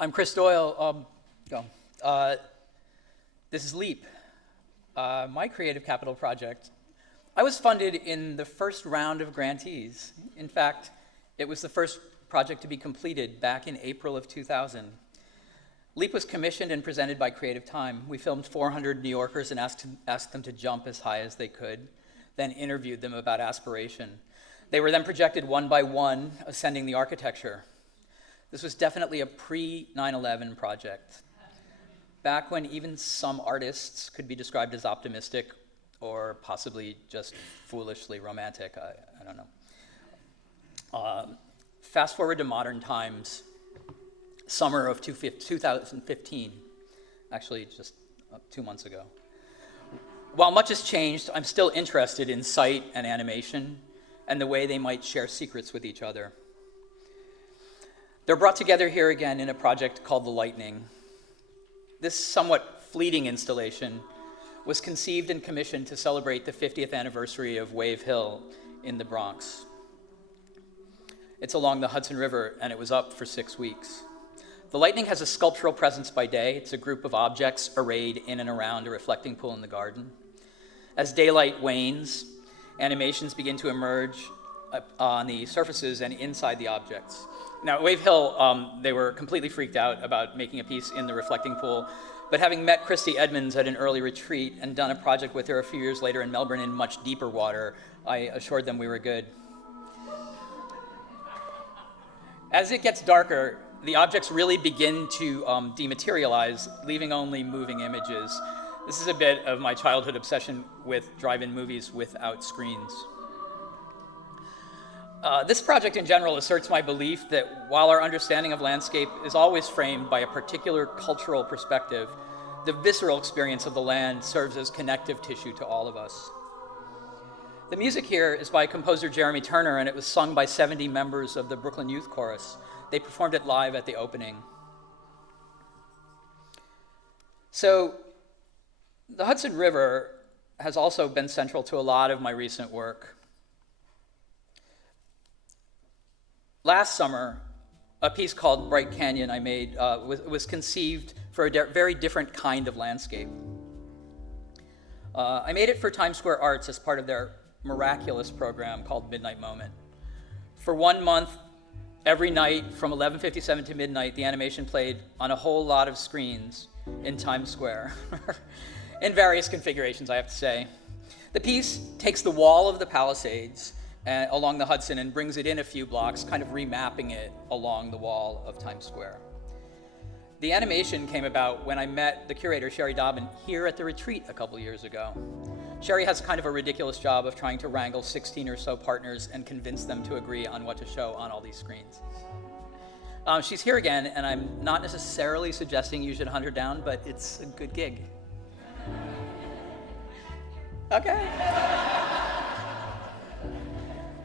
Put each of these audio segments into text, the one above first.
I'm Chris Doyle. This is LEAP, my creative capital project. I was funded in the first round of grantees. In fact, it was the first project to be completed back in April of 2000. LEAP was commissioned and presented by Creative Time. We filmed 400 New Yorkers and asked them to jump as high as they could, then interviewed them about aspiration. They were then projected one by one, ascending the architecture. This was definitely a pre-9/11 project, back when even some artists could be described as optimistic or possibly just foolishly romantic. I don't know. Fast forward to modern times, summer of 2015, actually just 2 months ago. While much has changed, I'm still interested in sight and animation and the way they might share secrets with each other. They're brought together here again in a project called The Lightning. This somewhat fleeting installation was conceived and commissioned to celebrate the 50th anniversary of Wave Hill in the Bronx. It's along the Hudson River, and it was up for 6 weeks. The Lightning has a sculptural presence by day. It's a group of objects arrayed in and around a reflecting pool in the garden. As daylight wanes, animations begin to emerge on the surfaces and inside the objects. Now, at Wave Hill, they were completely freaked out about making a piece in the reflecting pool, but having met Christy Edmonds at an early retreat and done a project with her a few years later in Melbourne in much deeper water, I assured them we were good. As it gets darker, the objects really begin to dematerialize, leaving only moving images. This is a bit of my childhood obsession with drive-in movies without screens. This project in general asserts my belief that while our understanding of landscape is always framed by a particular cultural perspective, the visceral experience of the land serves as connective tissue to all of us. The music here is by composer Jeremy Turner, and it was sung by 70 members of the Brooklyn Youth Chorus. They performed it live at the opening. So, the Hudson River has also been central to a lot of my recent work. Last summer, a piece called Bright Canyon I made was conceived for a very different kind of landscape. I made it for Times Square Arts as part of their miraculous program called Midnight Moment. For 1 month, every night from 11:57 to midnight, the animation played on a whole lot of screens in Times Square, in various configurations, I have to say. The piece takes the wall of the Palisades along the Hudson and brings it in a few blocks, kind of remapping it along the wall of Times Square. The animation came about when I met the curator, Sherry Dobbin, here at the retreat a couple years ago. Sherry has kind of a ridiculous job of trying to wrangle 16 or so partners and convince them to agree on what to show on all these screens. She's here again, and I'm not necessarily suggesting you should hunt her down, but it's a good gig. Okay.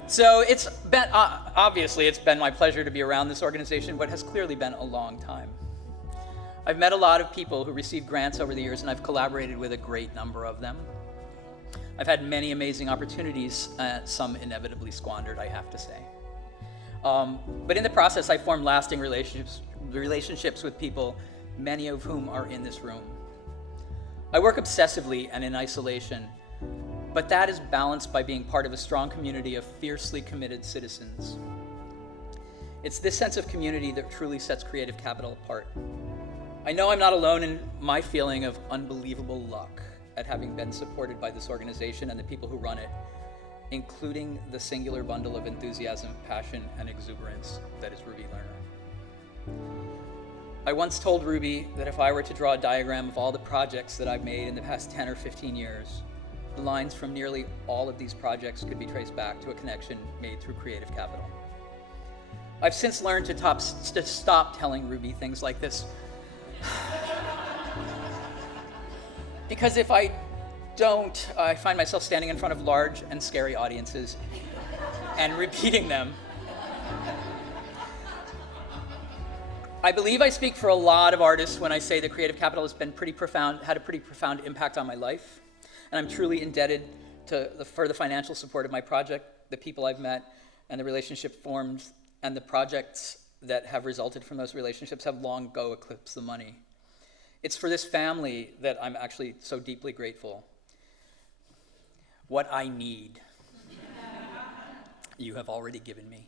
So it's been, obviously it's been my pleasure to be around this organization, but has clearly been a long time. I've met a lot of people who received grants over the years, and I've collaborated with a great number of them. I've had many amazing opportunities, some inevitably squandered, I have to say. But in the process, I formed lasting relationships with people, many of whom are in this room. I work obsessively and in isolation, but that is balanced by being part of a strong community of fiercely committed citizens. It's this sense of community that truly sets creative capital apart. I know I'm not alone in my feeling of unbelievable luck at having been supported by this organization and the people who run it, including the singular bundle of enthusiasm, passion, and exuberance that is Ruby Lerner. I once told Ruby that if I were to draw a diagram of all the projects that I've made in the past 10 or 15 years, the lines from nearly all of these projects could be traced back to a connection made through creative capital. I've since learned to stop telling Ruby things like this, because if I don't, I find myself standing in front of large and scary audiences and repeating them. I believe I speak for a lot of artists when I say that creative capital has been had a pretty profound impact on my life, and I'm truly indebted for the financial support of my project, the people I've met, and the relationship formed, and the projects that have resulted from those relationships have long ago eclipsed the money. It's for this family that I'm actually so deeply grateful. What I need, you have already given me.